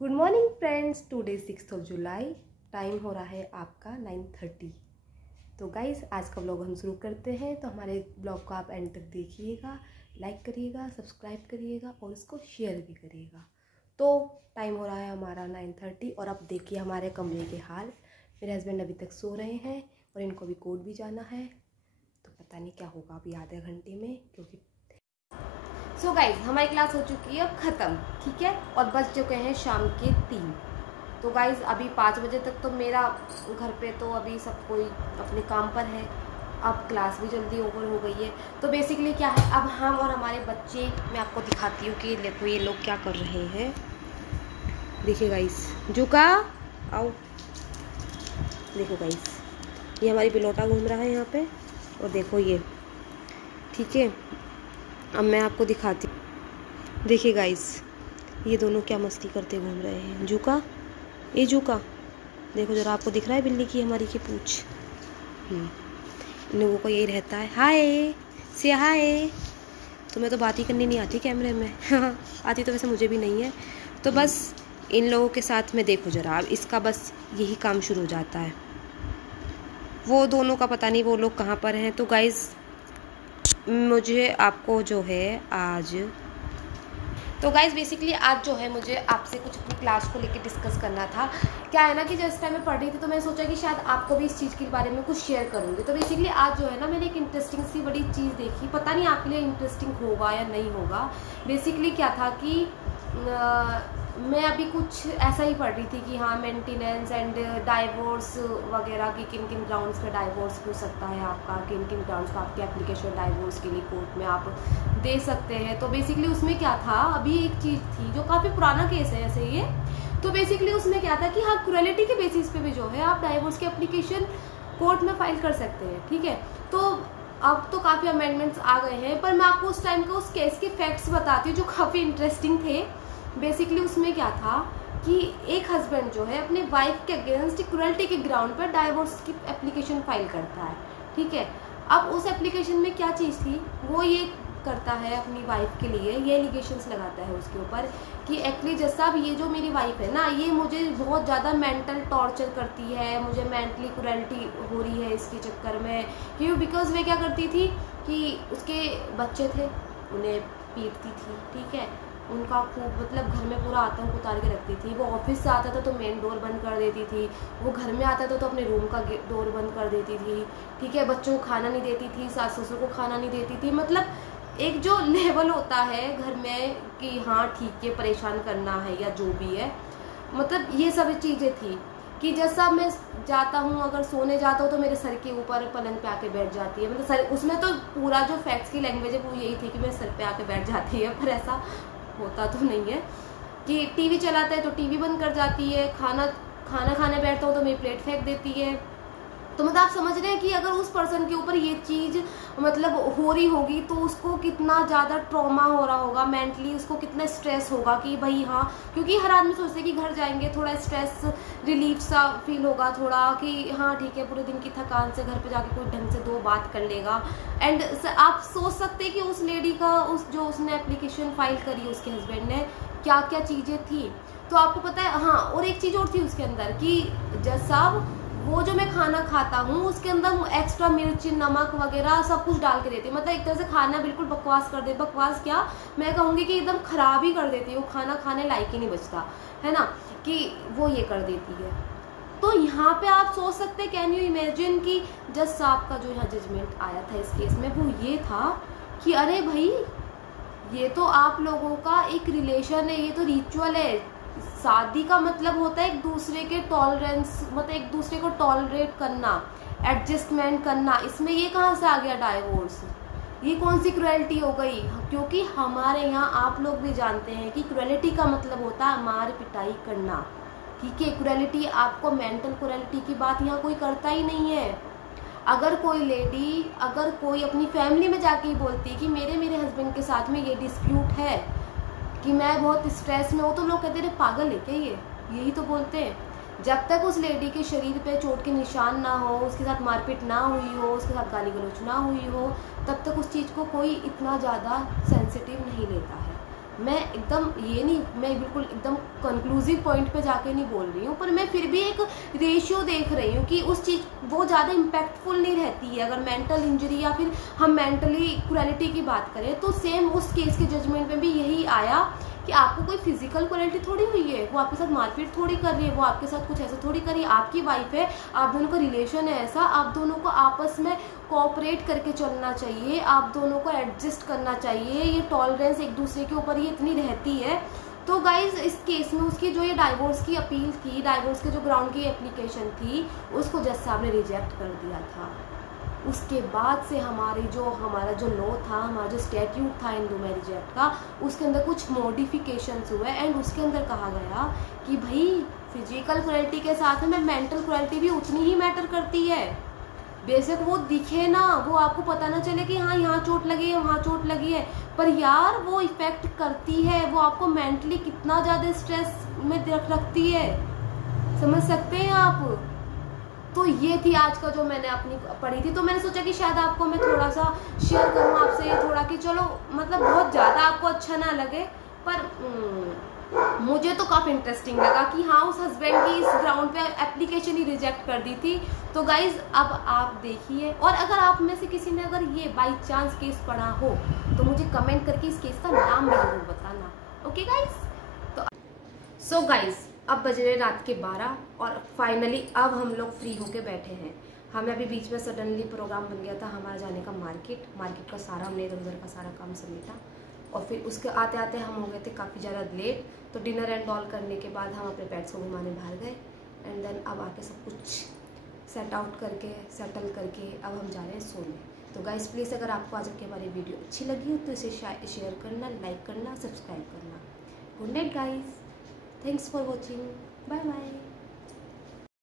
Good morning friends, today 6 जुलाई। Time हो रहा है आपका 9:30। तो गाइस आज का ब्लॉग हम शुरू करते हैं। तो हमारे ब्लॉग को आप एंड तक देखिएगा, लाइक करिएगा, सब्सक्राइब करिएगा और इसको शेयर भी करिएगा। तो टाइम हो रहा है हमारा 9:30 और अब देखिए हमारे कमरे के हाल। मेरे हस्बैंड अभी तक सो रहे हैं और इनको अभी कोर्ट भी जाना है। तो पता नहीं क्या होगा अभी आधे घंटे में, क्योंकि सो गाइज हमारी क्लास हो चुकी है अब ख़त्म, ठीक है। और बज चुके हैं शाम के 3। तो गाइज अभी 5 बजे तक तो मेरा घर पे तो अभी सब कोई अपने काम पर है। अब क्लास भी जल्दी ओवर हो गई है। तो बेसिकली क्या है, अब हम और हमारे बच्चे, मैं आपको दिखाती हूँ कि देखो ये लोग क्या कर रहे हैं। देखिए गाइज, जुका आओ, देखो गाइज ये हमारी पिलोटा घूम रहा है यहाँ पे। और देखो ये, ठीक है। अब मैं आपको दिखाती हूँ। देखिए गाइस ये दोनों क्या मस्ती करते घूम रहे हैं। जुका, ये जुका देखो जरा, आपको दिख रहा है बिल्ली की हमारी की पूंछ। इन लोगों को यही रहता है, हाय से हाय। तुम्हें तो बात ही करनी नहीं आती कैमरे में। आती तो वैसे मुझे भी नहीं है। तो बस इन लोगों के साथ में देखो जरा, अब इसका बस यही काम शुरू हो जाता है। वो दोनों का पता नहीं वो लोग कहाँ पर हैं। तो गाइस मुझे आपको जो है आज, तो गाइज बेसिकली आज जो है मुझे आपसे कुछ अपनी क्लास को लेकर डिस्कस करना था। क्या है ना कि जिस टाइम में पढ़ रही थी तो मैं सोचा कि शायद आपको भी इस चीज़ के बारे में कुछ शेयर करूँगी। तो बेसिकली आज जो है ना मैंने एक इंटरेस्टिंग सी बड़ी चीज़ देखी, पता नहीं आपके लिए इंटरेस्टिंग होगा या नहीं होगा। बेसिकली क्या था कि मैं अभी कुछ ऐसा ही पढ़ रही थी कि हाँ मेंटेनेंस एंड डाइवोर्स वगैरह की किन किन ग्राउंड्स पे डाइवोर्स हो सकता है आपका, किन किन ग्राउंड्स पे आपकी एप्लीकेशन डाइवोर्स के लिए कोर्ट में आप दे सकते हैं। तो बेसिकली उसमें क्या था, अभी एक चीज़ थी जो काफ़ी पुराना केस है ऐसे ये। तो बेसिकली उसमें क्या था कि हाँ क्रुएलिटी के बेसिस पे भी जो है आप डाइवोर्स की एप्लीकेशन कोर्ट में फाइल कर सकते हैं, ठीक है। तो अब तो काफ़ी अमेंडमेंट्स आ गए हैं, पर मैं आपको उस टाइम का उस केस के फैक्ट्स बताती हूँ जो काफ़ी इंटरेस्टिंग थे। बेसिकली उसमें क्या था कि एक हस्बैंड जो है अपने वाइफ के अगेंस्ट क्रुएल्टी के ग्राउंड पर डाइवोर्स की एप्लीकेशन फाइल करता है, ठीक है। अब उस एप्लीकेशन में क्या चीज़ थी, वो ये करता है अपनी वाइफ के लिए, ये एलिगेशंस लगाता है उसके ऊपर कि एक्चुअली जैसा ये जो मेरी वाइफ है ना, ये मुझे बहुत ज़्यादा मेंटल टॉर्चर करती है, मुझे मेंटली क्रुएल्टी हो रही है इसके चक्कर में। क्यों? बिकॉज वे क्या करती थी कि उसके बच्चे थे, उन्हें पीटती थी, ठीक है। उनका खूब मतलब घर में पूरा आतंक उतार के रखती थी। वो ऑफिस से आता था तो मेन डोर बंद कर देती थी, वो घर में आता था तो अपने रूम का डोर बंद कर देती थी, ठीक है। बच्चों को खाना नहीं देती थी, सास ससुर को खाना नहीं देती थी। मतलब एक जो लेवल होता है घर में कि हाँ ठीक है परेशान करना है या जो भी है, मतलब ये सब चीज़ें थी कि जैसा मैं जाता हूँ, अगर सोने जाता हूँ तो मेरे सर के ऊपर पलंग पे आके बैठ जाती है। मतलब सर, उसमें तो पूरा जो फैक्ट्स की लैंग्वेज है वो यही थी कि मेरे सर पे आके बैठ जाती है, पर ऐसा होता तो नहीं है। कि टीवी चलाता है तो टीवी बंद कर जाती है, खाना खाने बैठता हूँ तो मेरी प्लेट फेंक देती है। तो मतलब आप समझ रहे हैं कि अगर उस पर्सन के ऊपर ये चीज़ मतलब हो रही होगी तो उसको कितना ज़्यादा ट्रॉमा हो रहा होगा, मेंटली उसको कितना स्ट्रेस होगा कि भाई हाँ, क्योंकि हर आदमी सोचते हैं कि घर जाएंगे थोड़ा स्ट्रेस रिलीफ सा फील होगा थोड़ा, कि हाँ ठीक है पूरे दिन की थकान से घर पे जाके कोई ढंग से 2 बात कर लेगा। एंड आप सोच सकते हैं कि उस लेडी का जो उसने एप्लीकेशन फाइल करी उसके हस्बैंड ने, क्या क्या चीज़ें थी। तो आपको पता है, हाँ और एक चीज़ और थी उसके अंदर कि जैसा वो जो मैं खाना खाता हूँ उसके अंदर एक्स्ट्रा मिर्च नमक वगैरह सब कुछ डाल के देती है। मतलब एक तरह से खाना बिल्कुल बकवास कर दे, बकवास क्या मैं कहूँगी कि एकदम खराब ही कर देती है, वो खाना खाने लायक ही नहीं बचता है ना, कि वो ये कर देती है। तो यहाँ पे आप सोच सकते हैं, कैन यू इमेजिन कि जज साहब का जो यहाँ जजमेंट आया था इस केस में वो ये था कि अरे भाई ये तो आप लोगों का एक रिलेशन है, ये तो रिचुअल है। शादी का मतलब होता है एक दूसरे के टॉलरेंस, मतलब एक दूसरे को टॉलरेट करना, एडजस्टमेंट करना। इसमें ये कहाँ से आ गया डाइवोर्स, ये कौन सी क्रुएल्टी हो गई। क्योंकि हमारे यहाँ आप लोग भी जानते हैं कि क्रुएल्टी का मतलब होता है मार पिटाई करना, ठीक है। क्रुएल्टी आपको मेंटल क्रुएल्टी की बात यहाँ कोई करता ही नहीं है। अगर कोई लेडी, अगर कोई अपनी फैमिली में जाके ही बोलती है कि मेरे हस्बैंड के साथ में ये डिस्प्यूट है कि मैं बहुत स्ट्रेस में हूँ, तो लोग कहते हैं पागल है क्या ये, यही तो बोलते हैं। जब तक उस लेडी के शरीर पे चोट के निशान ना हो, उसके साथ मारपीट ना हुई हो, उसके साथ गाली गलौज ना हुई हो, तब तक उस चीज़ को कोई इतना ज़्यादा सेंसिटिव नहीं लेता है। मैं एकदम ये नहीं, मैं बिल्कुल एकदम कंक्लूसिव पॉइंट पे जाके नहीं बोल रही हूँ, पर मैं फिर भी एक रेशियो देख रही हूँ कि उस चीज़ वो ज़्यादा इम्पैक्टफुल नहीं रहती है। अगर मेंटल इंजरी या फिर हम मेंटली क्रुएलिटी की बात करें तो सेम उस केस के जजमेंट में भी यही आया कि आपको कोई फिजिकल क्वालिटी थोड़ी हुई है, वो आपके साथ मारपीट थोड़ी कर रही है, वो आपके साथ कुछ ऐसा थोड़ी कर रही है, आपकी वाइफ है, आप दोनों का रिलेशन है ऐसा, आप दोनों को आपस में कोऑपरेट करके चलना चाहिए, आप दोनों को एडजस्ट करना चाहिए, ये टॉलरेंस एक दूसरे के ऊपर ये इतनी रहती है। तो गाइज इस केस में उसकी जो ये डाइवोर्स की अपील थी, डाइवोर्स के जो ग्राउंड की एप्लीकेशन थी, उसको जज साहब ने रिजेक्ट कर दिया था। उसके बाद से हमारा जो लॉ था, हमारा जो स्टैट्यूट था हिंदू मैरिज एक्ट का, उसके अंदर कुछ मॉडिफिकेशंस हुए एंड उसके अंदर कहा गया कि भाई फिजिकल क्रुएल्टी के साथ में मेंटल क्रुएल्टी भी उतनी ही मैटर करती है। बेशक वो दिखे ना, वो आपको पता ना चले कि हाँ यहाँ चोट लगी है वहाँ चोट लगी है, पर यार वो इफेक्ट करती है, वो आपको मेंटली कितना ज़्यादा स्ट्रेस में रखती है, समझ सकते हैं आप। तो ये थी आज का जो मैंने अपनी पढ़ी थी, तो मैंने सोचा कि शायद आपको मैं थोड़ा सा शेयर करूँ आपसे, थोड़ा कि चलो मतलब बहुत ज़्यादा आपको अच्छा ना लगे, पर मुझे तो काफ़ी इंटरेस्टिंग लगा कि हाँ उस हस्बैंड की इस ग्राउंड पे एप्लीकेशन ही रिजेक्ट कर दी थी। तो गाइज अब आप देखिए, और अगर आप में से किसी ने अगर ये बाई चांस केस पढ़ा हो तो मुझे कमेंट करके इस केस का नाम भी जरूर बताना। ओके गाइज, तो सो गाइज अब बज रहे रात के 12 और फाइनली अब हम लोग फ्री होके बैठे हैं। हमें अभी बीच में सडनली प्रोग्राम बन गया था हमारा जाने का मार्केट का सारा, हमने इधर उधर का सारा काम समेटा और फिर उसके आते आते हम हो गए थे काफ़ी ज़्यादा लेट। तो डिनर एंड ऑल करने के बाद हम अपने पेट्स को घुमाने बाहर गए एंड देन अब आके सब कुछ सेटल करके अब हम जा रहे हैं सोने। तो गाइस प्लीज़ अगर आपको आज की हमारी वीडियो अच्छी लगी हो तो इसे शेयर करना, लाइक करना, सब्सक्राइब करना। Good night guys, thanks for watching, bye bye.